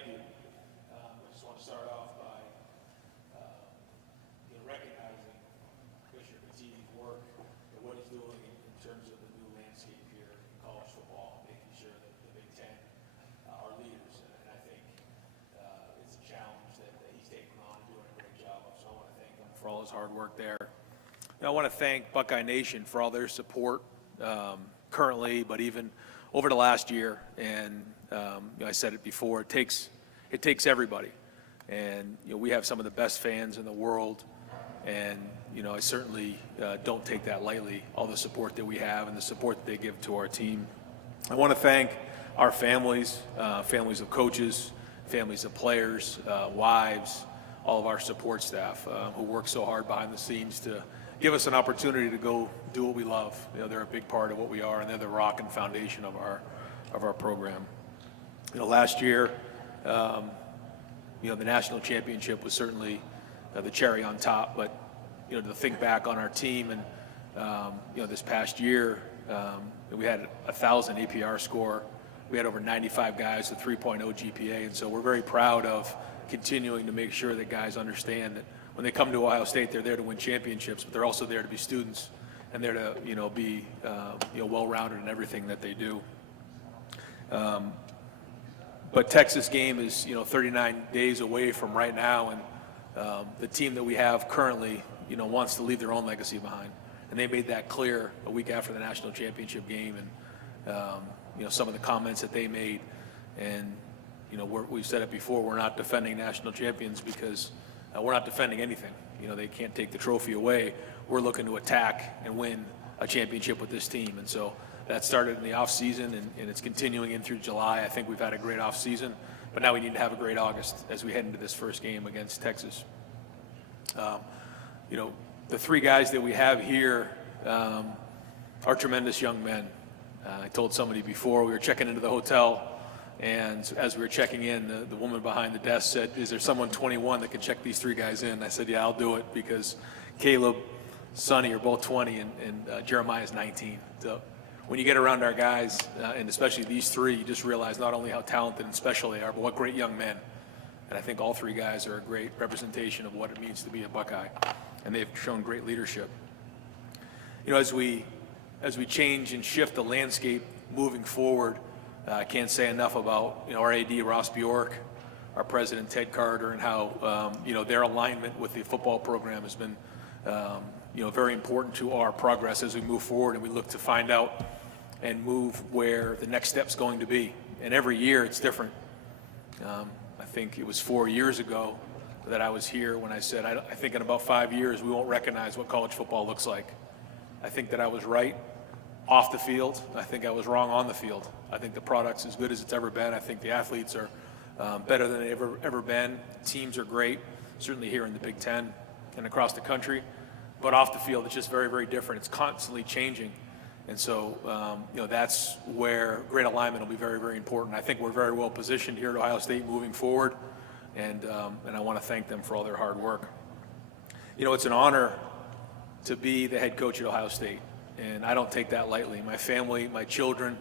Thank you. I just want to start off by recognizing Commissioner Peti's work and what he's doing in terms of the new landscape here in college football, making sure that the Big Ten are leaders. And I think it's a challenge that he's taking on and doing a great job of. So I want to thank him for all his hard work there. And I want to thank Buckeye Nation for all their support currently, but even over the last year. And I said it before, it takes everybody. And we have some of the best fans in the world. And I certainly don't take that lightly, all the support that we have and the support that they give to our team. I want to thank our families, families of coaches, families of players, wives, all of our support staff who work so hard behind the scenes to give us an opportunity to go do what we love. They're a big part of what we are, and they're the rock and foundation of our program. Last year, the national championship was certainly the cherry on top, but to think back on our team and this past year, we had 1,000 APR score. We had over 95 guys with 3.0 GPA, and so we're very proud of continuing to make sure that guys understand that when they come to Ohio State, they're there to win championships, but they're also there to be students and there to be well-rounded in everything that they do. But Texas game is 39 days away from right now, and the team that we have currently wants to leave their own legacy behind, and they made that clear a week after the national championship game, and some of the comments that they made, and we've said it before, we're not defending national champions because we're not defending anything. They can't take the trophy away. We're looking to attack and win a championship with this team, and so that started in the off season, and it's continuing in through July. I think we've had a great off season, but now we need to have a great August as we head into this first game against Texas. The three guys that we have here are tremendous young men. I told somebody before, we were checking into the hotel, and as we were checking in, the woman behind the desk said, "Is there someone 21 that can check these three guys in?" I said, "Yeah, I'll do it," because Caleb, Sonny are both 20, and Jeremiah is 19. So when you get around our guys, and especially these three, you just realize not only how talented and special they are, but what great young men. And I think all three guys are a great representation of what it means to be a Buckeye, and they've shown great leadership. As we change and shift the landscape moving forward, I can't say enough about our AD Ross Bjork, our president Ted Carter, and how their alignment with the football program has been very important to our progress as we move forward, and we look to find out and move where the next step's going to be. And every year it's different. I think it was 4 years ago that I was here when I said, I think in about 5 years we won't recognize what college football looks like. I think that I was right off the field. I think I was wrong on the field. I think the product's as good as it's ever been. I think the athletes are better than they've ever been. Teams are great, certainly here in the Big Ten and across the country. But off the field, it's just very, very different. It's constantly changing. And so, that's where great alignment will be very, very important. I think we're very well positioned here at Ohio State moving forward, and I want to thank them for all their hard work. It's an honor to be the head coach at Ohio State, and I don't take that lightly. My family, my children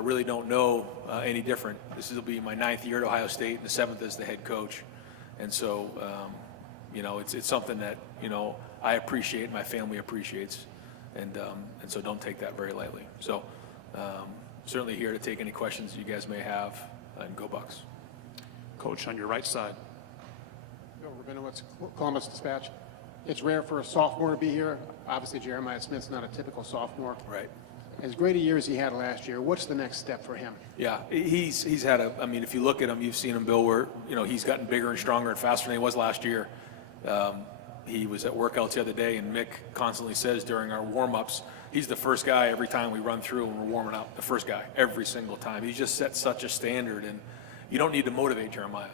really don't know any different. This will be my 9th year at Ohio State and the 7th as the head coach. And so, it's something that, I appreciate and my family appreciates. And so don't take that very lightly. So certainly here to take any questions you guys may have, and go Bucks. Coach, on your right side. Bill Rabinowitz, Columbus Dispatch. It's rare for a sophomore to be here. Obviously, Jeremiah Smith's not a typical sophomore. Right. As great a year as he had last year, what's the next step for him? Yeah, he's had if you look at him, you've seen him, Bill, where, he's gotten bigger and stronger and faster than he was last year. He was at workouts the other day, and Mick constantly says during our warm-ups, he's the first guy every time we run through and we're warming up, the first guy, every single time. He just set such a standard, and you don't need to motivate Jeremiah.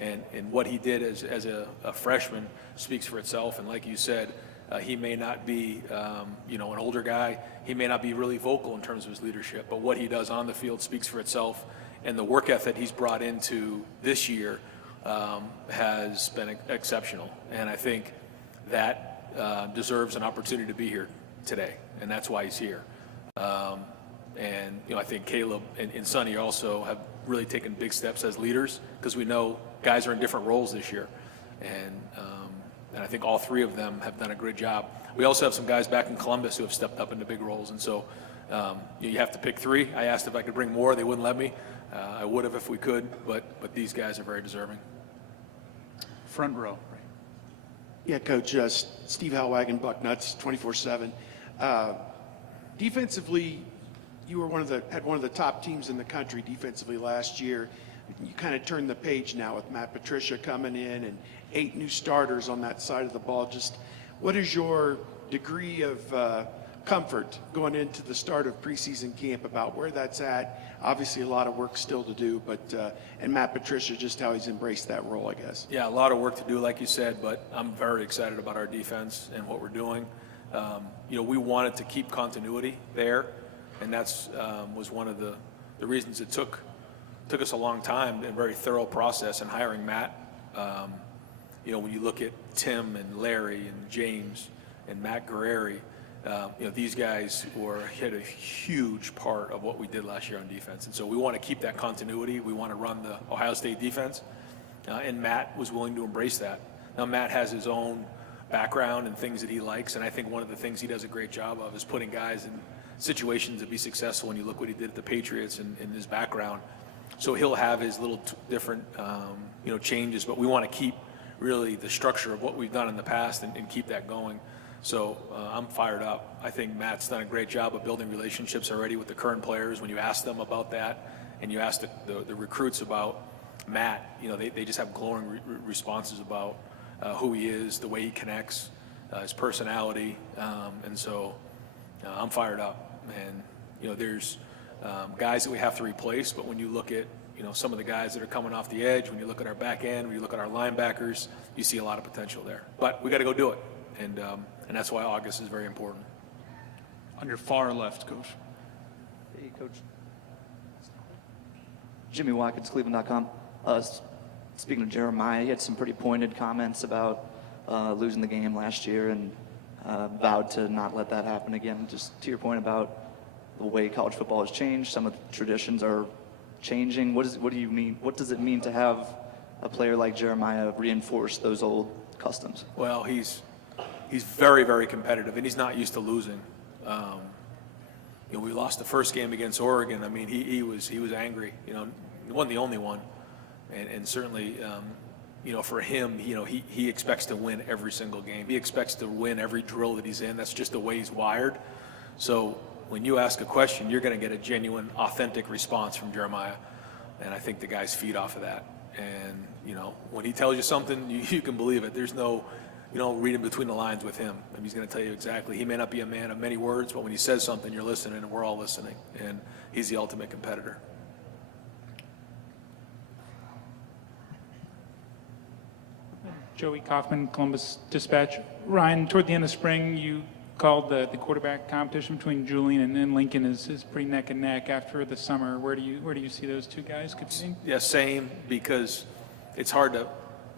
And what he did as a freshman speaks for itself, and like you said, he may not be, an older guy. He may not be really vocal in terms of his leadership, but what he does on the field speaks for itself, and the work ethic he's brought into this year has been exceptional, and I think that deserves an opportunity to be here today, and that's why he's here. And I think Caleb and Sonny also have really taken big steps as leaders because we know guys are in different roles this year. And I think all three of them have done a great job. We also have some guys back in Columbus who have stepped up into big roles. And so you have to pick three. I asked if I could bring more. They wouldn't let me. I would have if we could, but these guys are very deserving. Front row. Yeah, Coach, Steve Halwagen, Bucknuts, 24/7. Defensively, you were had one of the top teams in the country defensively last year. You kind of turned the page now with Matt Patricia coming in and 8 new starters on that side of the ball. Just what is your degree of comfort going into the start of preseason camp about where that's at? Obviously, a lot of work still to do, but and Matt Patricia, just how he's embraced that role, I guess. Yeah, a lot of work to do, like you said, but I'm very excited about our defense and what we're doing. We wanted to keep continuity there, and that's was one of the reasons it took us a long time and very thorough process in hiring Matt. When you look at Tim and Larry and James and Matt Guerrieri, these guys had a huge part of what we did last year on defense. And so we want to keep that continuity. We want to run the Ohio State defense. And Matt was willing to embrace that. Now, Matt has his own background and things that he likes. And I think one of the things he does a great job of is putting guys in situations to be successful. When you look what he did at the Patriots and his background. So he'll have his little different, changes. But we want to keep really the structure of what we've done in the past and keep that going. So I'm fired up. I think Matt's done a great job of building relationships already with the current players. When you ask them about that and you ask the recruits about Matt, they just have glowing responses about who he is, the way he connects, his personality. And so I'm fired up. And, there's guys that we have to replace, but when you look at, some of the guys that are coming off the edge, when you look at our back end, when you look at our linebackers, you see a lot of potential there. But we got to go do it. And that's why August is very important. On your far left, Coach. Hey, Coach. Jimmy Watkins, Cleveland.com. Speaking of Jeremiah, he had some pretty pointed comments about losing the game last year and vowed to not let that happen again. Just to your point about the way college football has changed, some of the traditions are changing. What do you mean? What does it mean to have a player like Jeremiah reinforce those old customs? Well, he's very, very competitive, and he's not used to losing. We lost the first game against Oregon. I mean, he was angry. He wasn't the only one, and certainly, for him, he expects to win every single game. He expects to win every drill that he's in. That's just the way he's wired. So when you ask a question, you're going to get a genuine, authentic response from Jeremiah, and I think the guys feed off of that. And when he tells you something, you can believe it. There's no reading between the lines with him. And he's going to tell you exactly. He may not be a man of many words, but when he says something, you're listening, and we're all listening. And he's the ultimate competitor. Joey Kaufman, Columbus Dispatch. Ryan, toward the end of spring, you called the quarterback competition between Julian and Lincoln is pretty neck and neck after the summer. Where do you see those two guys competing? Yeah, same, because it's hard to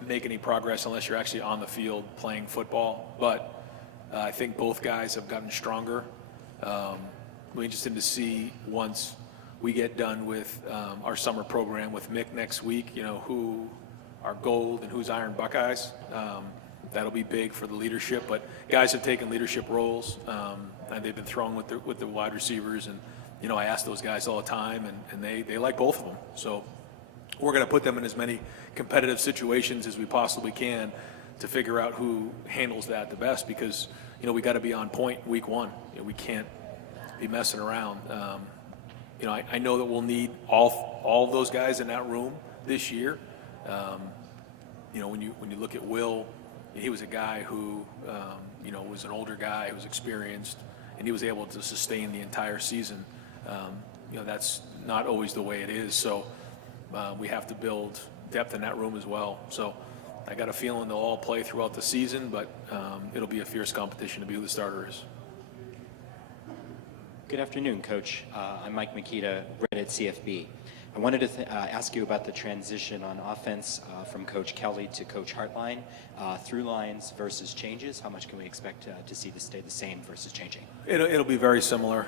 make any progress unless you're actually on the field playing football. But I think both guys have gotten stronger. We're interested to see once we get done with our summer program with Mick next week, who are gold and who's Iron Buckeyes. That'll be big for the leadership. But guys have taken leadership roles, and they've been thrown with the wide receivers. And, I ask those guys all the time, and they like both of them. So we're going to put them in as many competitive situations as we possibly can to figure out who handles that the best, because we got to be on point week one. We can't be messing around. I know that we'll need all of those guys in that room this year. When you look at Will, he was a guy who was an older guy who was experienced, and he was able to sustain the entire season. That's not always the way it is. So we have to build depth in that room as well. So I got a feeling they'll all play throughout the season, but it'll be a fierce competition to be who the starter is. Good afternoon, Coach. I'm Mike Makita, Reddit CFB. I wanted to ask you about the transition on offense from Coach Kelly to Coach Hartline, through lines versus changes. How much can we expect to see this stay the same versus changing? It'll be very similar.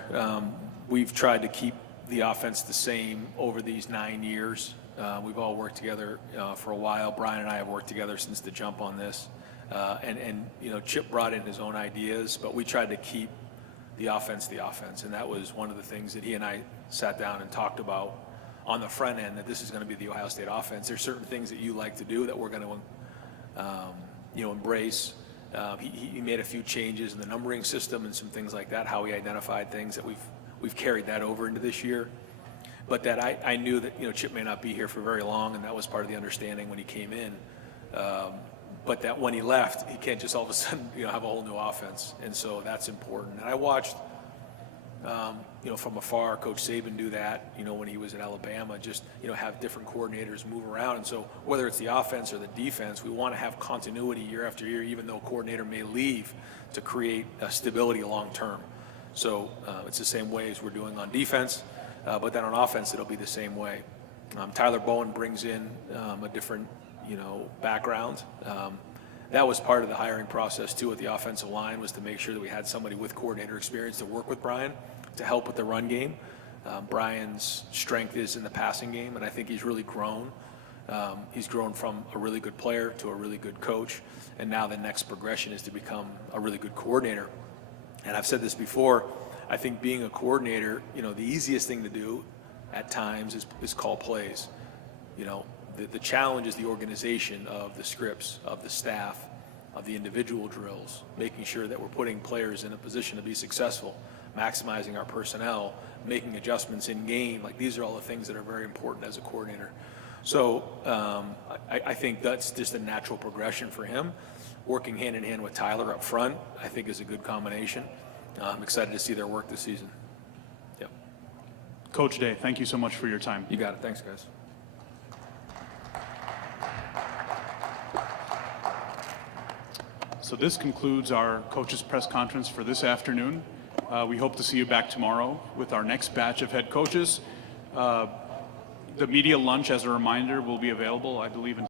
We've tried to keep the offense the same over these 9 years. We've all worked together for a while. Brian and I have worked together since the jump on this. And Chip brought in his own ideas, but we tried to keep the offense. And that was one of the things that he and I sat down and talked about on the front end, that this is going to be the Ohio State offense. There's certain things that you like to do that we're going to embrace. He made a few changes in the numbering system and some things like that, how he identified things that we've carried that over into this year. But that I knew that Chip may not be here for very long, and that was part of the understanding when he came in. But that when he left, he can't just all of a sudden have a whole new offense, and so that's important. And I watched from afar Coach Saban do that when he was at Alabama, just have different coordinators move around. And so whether it's the offense or the defense, we want to have continuity year after year, even though a coordinator may leave, to create stability long term. So it's the same way as we're doing on defense, but then on offense it'll be the same way. Tyler Bowen brings in a different background. That was part of the hiring process too at the offensive line, was to make sure that we had somebody with coordinator experience to work with Brian to help with the run game. Brian's strength is in the passing game, and I think he's really grown. He's grown from a really good player to a really good coach, and now the next progression is to become a really good coordinator. And I've said this before, I think being a coordinator, the easiest thing to do at times is call plays. The challenge is the organization of the scripts, of the staff, of the individual drills, making sure that we're putting players in a position to be successful, maximizing our personnel, making adjustments in game. Like, these are all the things that are very important as a coordinator. So I think that's just a natural progression for him. Working hand in hand with Tyler up front, I think, is a good combination. I'm excited to see their work this season. Yep. Coach Day, thank you so much for your time. You got it. Thanks, guys. So this concludes our coaches' press conference for this afternoon. We hope to see you back tomorrow with our next batch of head coaches. The media lunch, as a reminder, will be available, I believe, in